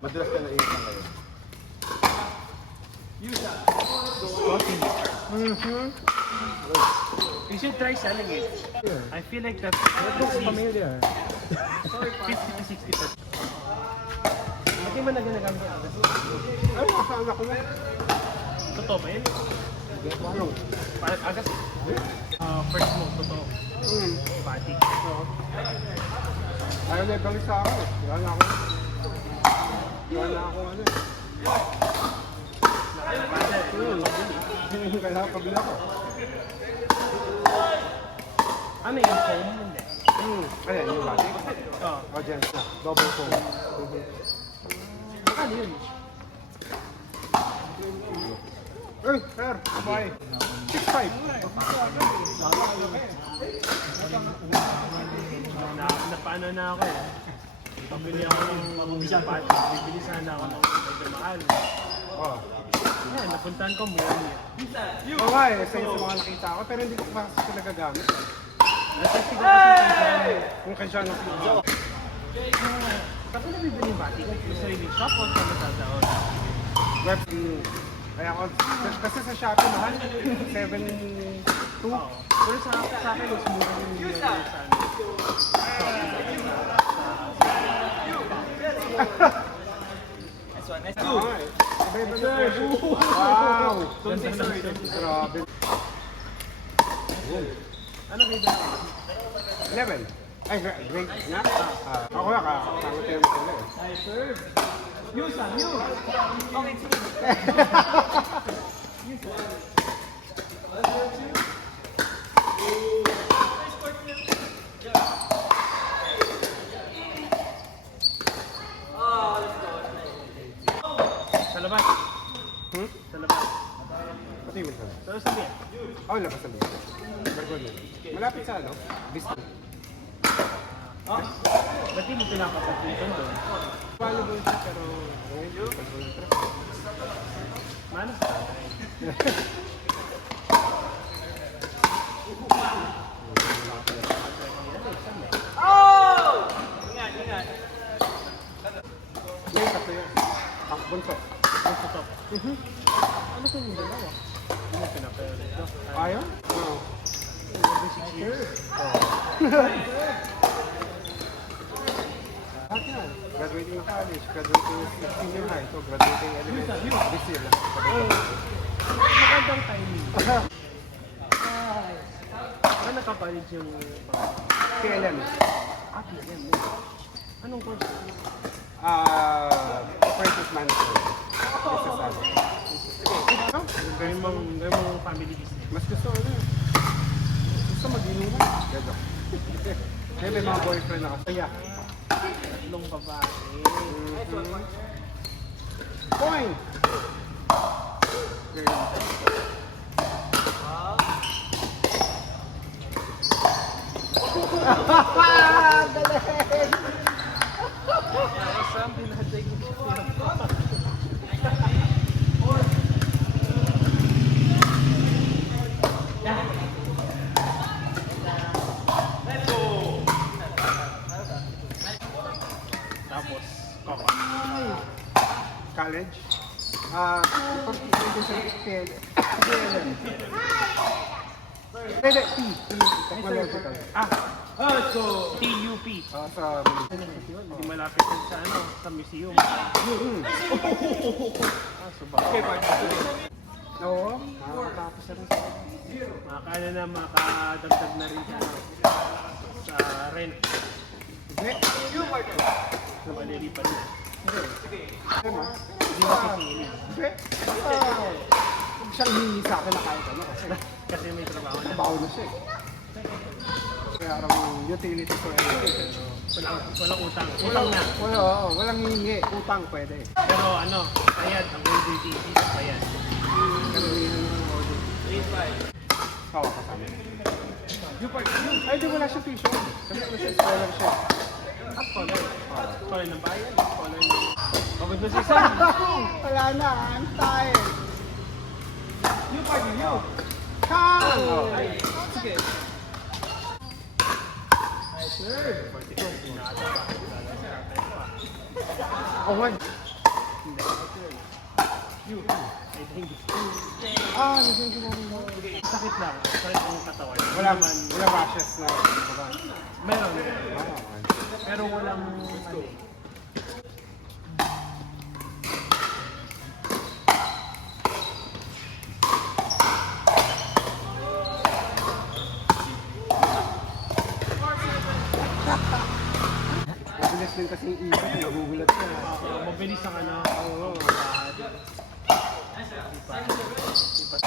Madalas ka naiipan ngayon. You should try selling it. Yeah. I feel like that's That looks familiar. 50 to 60%. Hindi mo na ginagamit yung agas. Ay, nasa anak ko na. Totoo ba yun? Ano? Parang agas. First mo, totoo. Bati. Oo. Ayaw na ibalik sa akin. Wala na ako. Wala na ako ano eh. Kailangan pabili ako. Ano yung foam? Hindi. Ayan, yung bati. Oo. O, dyan. Double foam. Ano yun? Ay, sir, bye. 6'5". Napaano na ako eh. Pabili ako ng sapat. Bibili sana ako ng medyo mahal. Oh. Yan, napuntahan ko mo yan. Oo nga eh, sa mga nakita ako, pero hindi ko pa kasi nagagamit. Nasasig ako kasi Kung kaya siya nakita. Kapag nabibili yung bati, gusto yung shop o sa matataon? Web, kaya ako, kasi sa Shopee mahal, 7.2. Oo. Pero sa akin, mas mura yung yun sa ano. Wow! Ganda ng Grabe. Ano kayo dito? 11. Ay, grade nga. Ako nga, kakasama tayo mo sila eh. I serve. Use ah, use. Okay, sige. Sa labas. Sa labas. Pati mo sila. Pero sabi, Ako labas sa loob. Bargon yun. Malapit sa ano? Vista. ba't di mo pinapasagpitan doon? Paano mo siya, pero... Manos ka tayo. May kaso yun. Ang bunso. Ang tutok. Ano ito yung dalawa? Ano pinapaya dito? Ayaw? Oo. Every 6 years. Akin, graduating na college, graduating senior high, so graduating elementary. This year lang. Magandang timing. Ano nakapalit yung KLM. PLM? Anong course? Operations management. SSR. Gawin mong family business. Mas gusto ano eh. Gusto mag-inuman. Gago. Kaya may mga boyfriend ako. Kaya. Tatlong babae. Point! Galing! Saan pinatay ko siya? Tapos, koko. College? Pwede sa KLM. Pwede, T. Technological. Let's go! TUP. Sa Hindi malapit yun sa ano, sa museum. Subak. Oo, makakatapos na rin sa Makakano na, makadagdag na rin sa, sa rent. Hindi. Na malilipan na. Ano? Hindi na sisingilin. Hindi. Huwag siyang hihingi sa akin na kahit ano kasi Kasi may trabaho na. trabaho na siya eh. Kaya ang utility for education. Walang utang. Utang na. Walang hihingi. Utang pwede. Pero ano, bayad. Ang OJT, hindi na bayad. Pero hihingi ng order. 3-5. Kawa ka sa amin. Ay, di wala siya tuition. Kasi wala siya scholarship. Scholar. Scholar ng bayan. Scholar ng... Pagod na si Sam. Wala na, I'm tired. Come! Sige. Oh my. Hindi. You. I think. Nasaan ko namin mo? Sakit lang. Sakit ang katawan. Wala man, wala rashes na. Meron. Okay. Pero walang ano. Mabilis din kasi yung isip, nagugulat siya. Mabilis ang ano. Oo. Ipa.